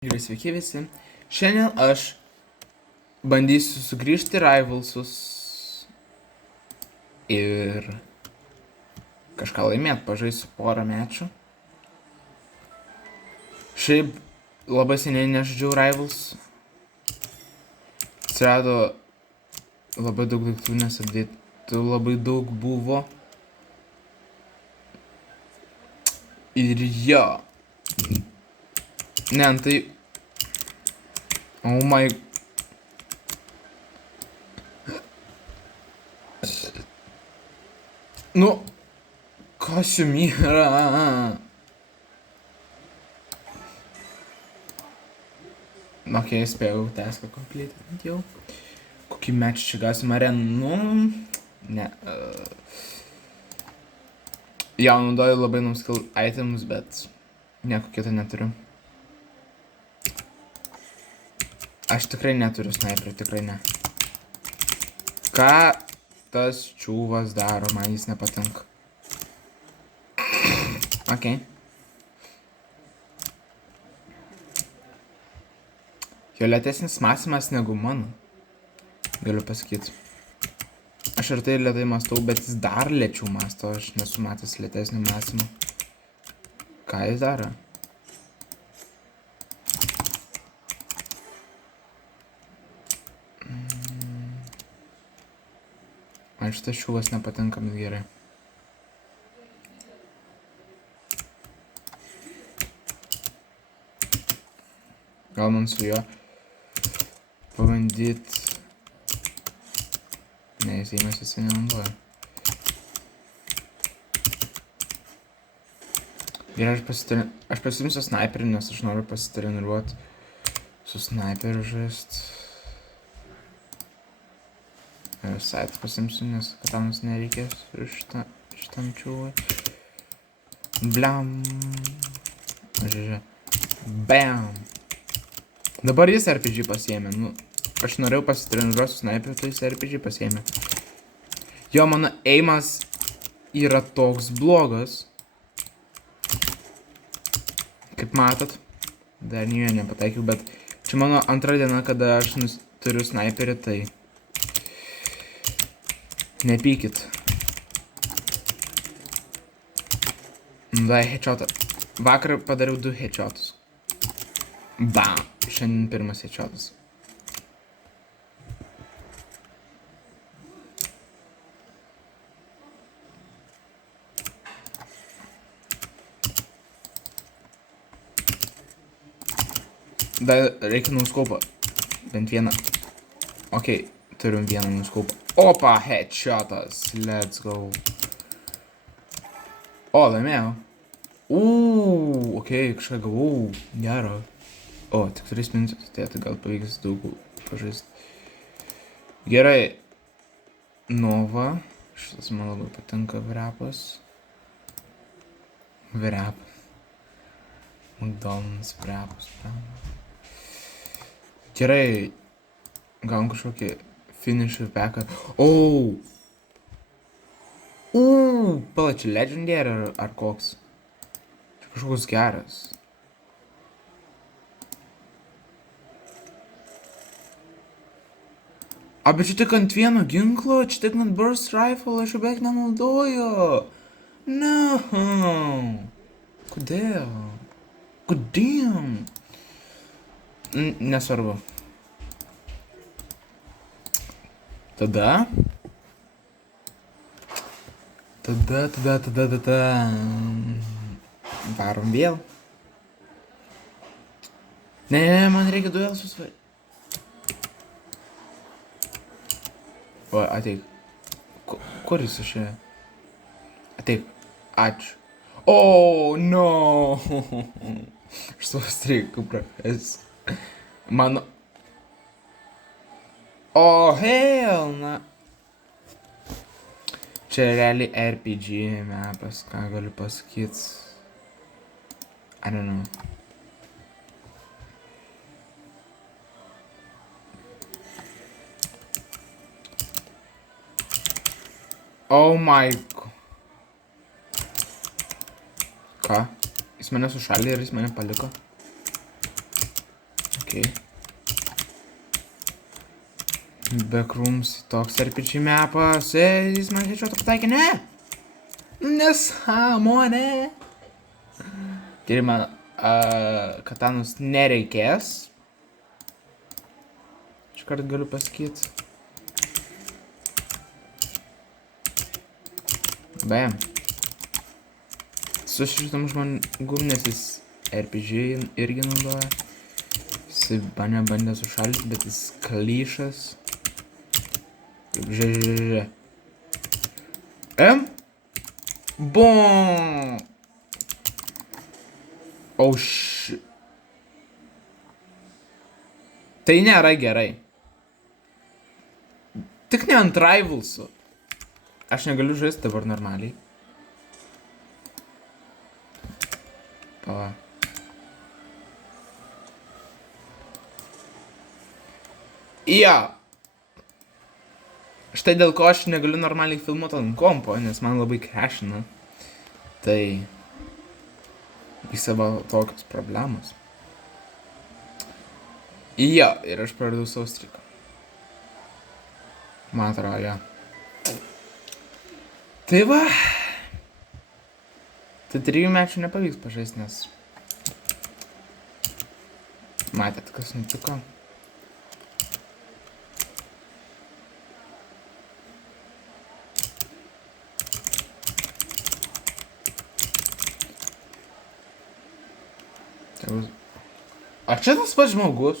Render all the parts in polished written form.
Gerai, sveiki visi. Šiandien aš bandysiu sugrįžti į Rivalsus ir kažką laimėti, pažaisiu porą mečų. Šiaip labai seniai nežaidžiau Rivals. Atsirado labai daug daiktų, nes update'ų labai daug buvo. Ir jo. Ne, tai... Oh my... Nu... Kas jum yra? Ok, spėjau taską completed jau. Kokį match čia gausim arenų? Ne. Jau naudoju labai nuskill items, bet... Nieko kito neturiu. Aš tikrai neturiu sniperio, tikrai ne. Ką tas čiūvas daro, man jis nepatinka. Ok. Jo lėtesnis mąstymas negu mano. Galiu pasakyti. Aš ir tai lėtai mąstau, bet jis dar lėčiau mąsto, aš nesu matęs lėtesnio mąstymo. Ką jis daro? Man šitas čiūvas nepatinka, bet gerai. Gal man su juo pabandyt... Ne, jis įmės jisai nenaudoja. Gerai, aš pasiimsiu sniperį, nes aš noriu pasitreniruoti su sniperiu žaist. Sait pasimsiu, nes katams nereikės šitam čiūvai. Bliam. Žiūrė. Bam. Dabar jis RPG pasiėmė. Nu, aš norėjau pasitreniruoti su sniperiu, tai jis RPG pasiėmė. Jo, mano aimas yra toks blogas. Kaip matot. Dar nieko nepataikiau, bet čia mano antra diena, kada aš turiu sniperį, tai... Nepykit. Dai headshotą. Vakar padariau 2 headshotus. Bam. Šiandien pirmas headshotas. Dar reikia nuskopą. Bent vieną. Ok, turim vieną nuskopą. Opa, headshotas. Let's go. O, laimėjau. Ok, kažką gavau. Gero. O, tik 3 minutės. Tai gal pavyks daugiau pažaisti. Gerai. Nova. Šitas man labai patinka vrepas. Vrep. McDonald's vrepas. Gerai. Gavom kažkokį finisher packą. Pala, čia legendary ar koks? Čia kažkoks geras. Bet čia tik ant vieno ginklo, čia tik ant burst rifle, aš jau beveik nenaudoju. No. Kodėl? Kodėl? Nesvarbu. Tada. Varom vėl. Ne, man reikia duel susvaryti. O, ateik. Kur jis išėjo? Ateik. Ačiū. Oh, no. Aš savo streiku praės. Mano... Oh, hell, na. Čia realiai RPG mapas, ką galiu pasakyt. I don't know. Oh my god. Ką? Jis mane sušaldė ir jis mane paliko. Okay. Backrooms, toks RPG mapas. Jis man headshotą pataikė, ne? Nesąmonė. Gerai, man katanus nereikės. Iškart galiu pasakyti. Bam. Su šitam žmogum, nes jis RPG irgi naudoja. Jis mane bandė sušaldyti, bet jis klyšas. Žiūrė. Bom! Oh, Tai nėra gerai. Tik ne ant rivalsų. Aš negaliu žaisti dabar normaliai. Pala. Jo. Štai dėl ko aš negaliu normaliai filmuoti ant kompo, nes man labai crashina. Tai savo tokios problemos. Jo, ir aš praradau savo striką. Man atrodo, jo. Tai va. Tai 3 mečų nepavyks pažaisti, nes... Matėt, kas nutiko? Ar čia tas pats žmogus?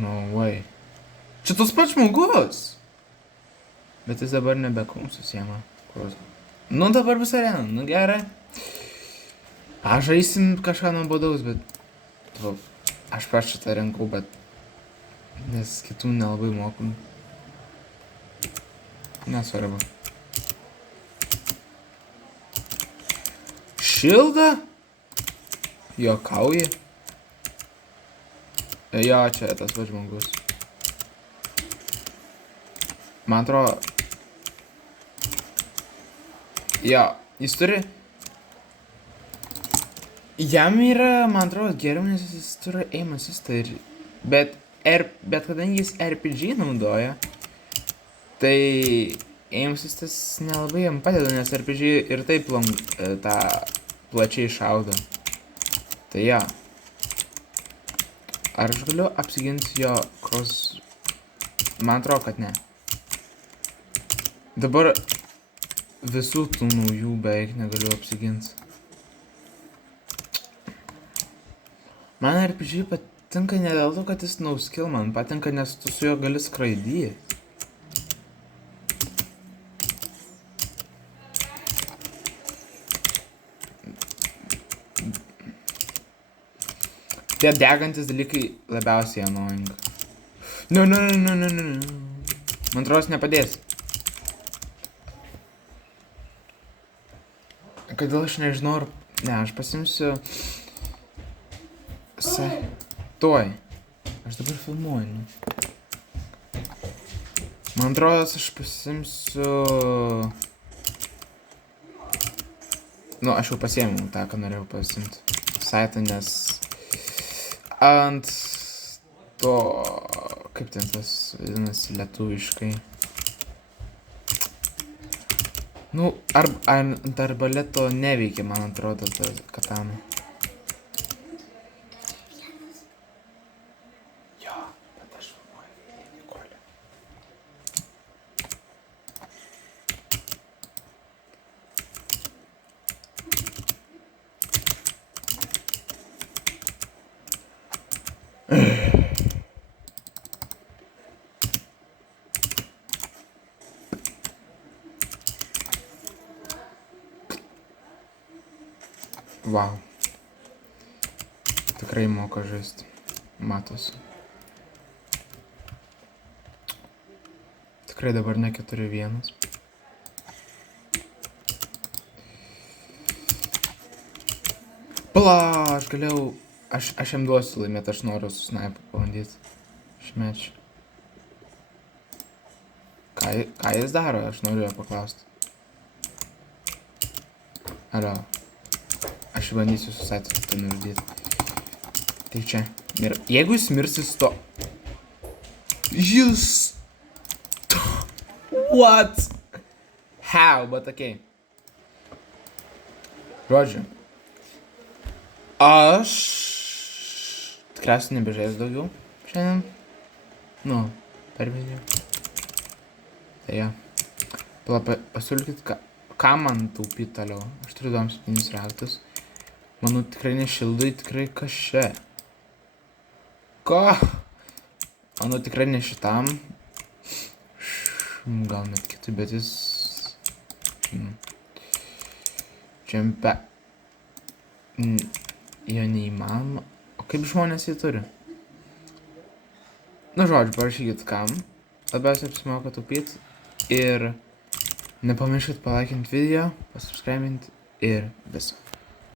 No way. Čia tas pats žmogus? Bet jis dabar nebekum susiema. Nu dabar bus arena, nu gerai. Aš žaisim kažką nuobodaus, bet... Aš pats šitą rinkau, bet... Nes kitų nelabai mokum. Nesvarbu. Šildą? Juokauji? Jo, čia tas va žmogus. Man atrodo... Jo, jis turi... Jam yra, man atrodo, geriau, nes jis turi aim assistą ir... Bet kadangi jis RPG naudoja, tai aim assistas nelabai jam padeda, nes RPG ir taip tą plačiai šaudo. Tai jo. Ar aš galiu apsiginti jo cross... Man atrodo, kad ne. Dabar visų tų naujų beveik negaliu apsiginti. Man RPG patinka ne dėl to, kad jis no skill, man patinka, nes tu su juo gali skraidyti. Tie degantis dalykai labiausiai annoying. No. Man atrodo, nepadės. Kodėl aš nežinau, ar... Ne, aš pasimsiu... Tuoj. Aš dabar filmuoju, nu. Man atrodo, aš pasimsiu... Nu, aš jau pasiėmiau tą, ką norėjau pasimti. Saitą, nes... Ant to... Kaip ten tas vadinasi lietuviškai? Nu, ant arbaleto neveikia, man atrodo, ta katana. Jo, bet aš filmuoju, Nikolė. Vau. Tikrai moka žaisti. Matosi. Tikrai dabar ne 4-1. Pala, aš galėjau... Aš jam duosiu laimėti, aš noriu su snaipu pabandyti. Šmečiu. Ką jis daro? Aš noriu jo paklausti. Alio. Aš bandysiu su Saito nužudyti. Tai čia. Jeigu jis mirsis to... Jis... What? How? But okay. Žodžiu. Aš... Tikriausiai nebežaisiu daugiau šiandien. Nu, per video. Tai ja. Pasiūlykit, ką man taupyti toliau. Aš turiu 7 reaktus. Manau, tikrai nešildai, tikrai kas čia. Ko? Manau, tikrai ne šitam. Gal net kitai, bet jis... Čempia... Jo neįmanoma. O kaip žmonės jį turi? Nu, žodžiu, parašykit kam. Labiausiai apsimoka taupyti. Ir nepamirškit palaikinti video, pasubscribinti ir viso.